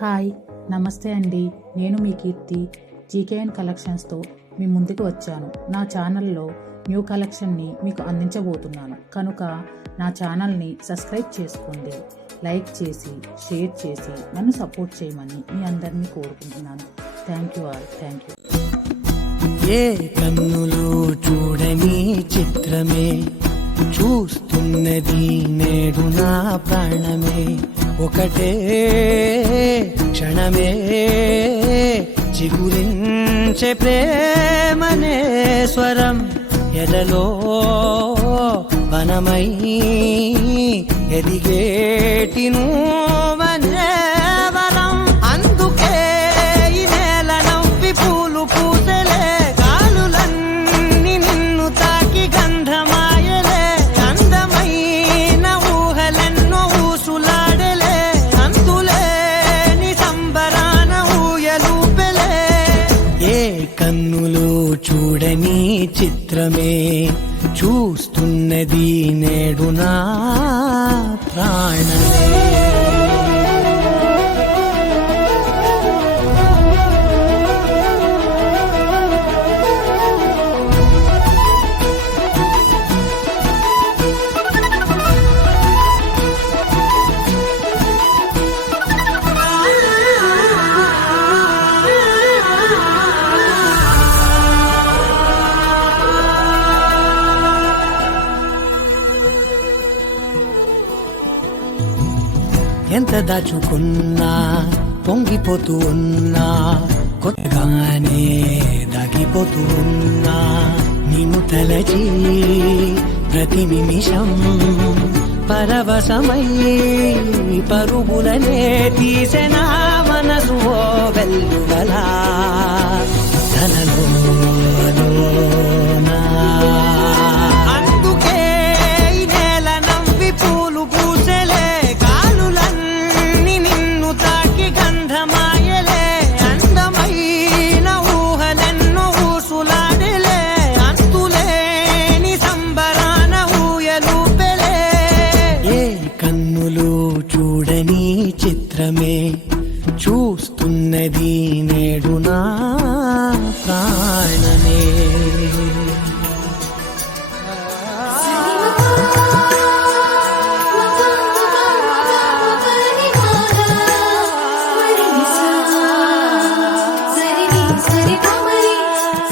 Hi, నమస్తే అండి. నేను మీ కీర్తి జీకేఎన్ కలెక్షన్స్తో మీ ముందుకు వచ్చాను. నా ఛానల్లో న్యూ కలెక్షన్ని మీకు అందించబోతున్నాను కనుక నా ఛానల్ని సబ్స్క్రైబ్ చేసుకోండి. లైక్ చేసి షేర్ చేసి నన్ను సపోర్ట్ చేయమని మీ అందరినీ కోరుకుంటున్నాను. Thank you all. Thank you. ఏ కన్నులు చూడని చిత్రమే చూస్తున్నది నేడు నా ప్రాణమే. ఒకటే క్షణమే చిగురించే ప్రేమనే స్వరం ఎదలో వనమై ఎదిగేటి నువ్వనే వరం. అందుకే ఈ నేల నవ్వి పూలు పూసలే, గాలులన్నీ నిన్ను తాకి గంధమాయలే. అందమైన ఊహలెన్నో ఊసులాడలే, అంతులేని సంబరాన ఊయలూపెలే. ఏ కన్నులు చూడని చిత్రమే చూస్తున్నది నేడు నా ప్రాణమే. ఎంత దాచుకున్నా పొంగిపోతూ ఉన్నా, కొత్తగానే దాగిపోతూ ఉన్నా. నిన్ను తలచి ప్రతి నిమిషం పరవశమై పరుగులనే తీసెనా మనసు ఓ వెల్లువలా తనలోనా. అందుకే ఈ నేల నవ్వి పూలు పూసెలే, గాలులన్నీ నిన్ను తాకి గంధమాయలే. అందమైన ఊహలెన్నో ఊసులాడలే, అంతులేని సంబరాన ఊయలూపెలే. ఏ కన్నులు చూడని చిత్రమే చూస్తున్నది నేడు నా ప్రాణమే.